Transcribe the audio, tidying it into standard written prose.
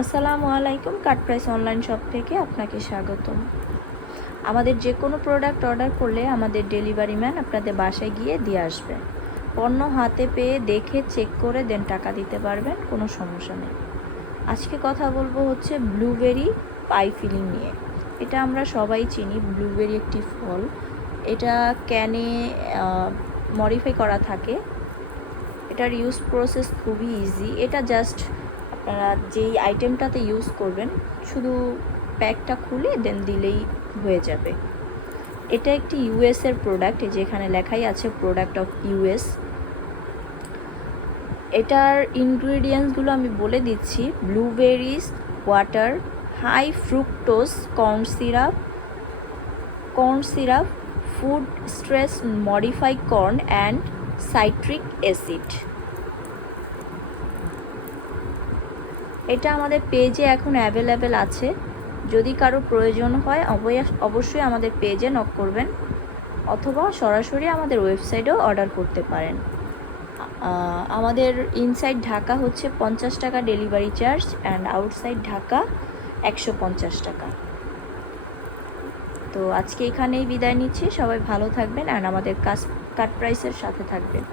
আসসালামু আলাইকুম। কাট price online shop থেকে আপনাকে স্বাগতম। আমাদের যে কোনো প্রোডাক্ট অর্ডার করলে আমাদের ডেলিভারি ম্যান আপনাদের বাসায় গিয়ে দিয়ে আসবে। পণ্য হাতে পেয়ে দেখে চেক করে দেন টাকা দিতে পারবেন, কোনো সমস্যা নেই। আজকে কথা বলবো হচ্ছে ব্লুবেরি পাই ফিলিং নিয়ে। এটা আমরা সবাই চিনি, ব্লুবেরি একটি ফল। এটা ক্যানে মডিফাই করা থাকে। এটার ইউজ প্রসেস খুবই ইজি। এটা জাস্ট আপনারা যেই আইটেমটাতে ইউজ করবেন শুধু প্যাকটা খুলে দেন দিলেই হয়ে যাবে। এটা একটি ইউএসের প্রোডাক্ট, যেখানে লেখাই আছে প্রোডাক্ট অফ ইউএস। এটার ইনগ্রিডিয়েন্টসগুলো আমি বলে দিচ্ছি: blueberries, water, high fructose corn syrup, food starch modified corn and citric acid. এটা আমাদের পেজে এখন অ্যাভেলেবেল আছে। যদি কারো প্রয়োজন হয় অবশ্যই আমাদের পেজে নক করবেন, অথবা সরাসরি আমাদের ওয়েবসাইটেও অর্ডার করতে পারেন। আমাদের ইনসাইড ঢাকা হচ্ছে 50 টাকা delivery charge, and outside Dhaka 150 টাকা। তো আজকে এখানেই বিদায় নিচ্ছি। সবাই ভালো থাকবেন অ্যান্ড আমাদের কাট প্রাইসের সাথে থাকবেন।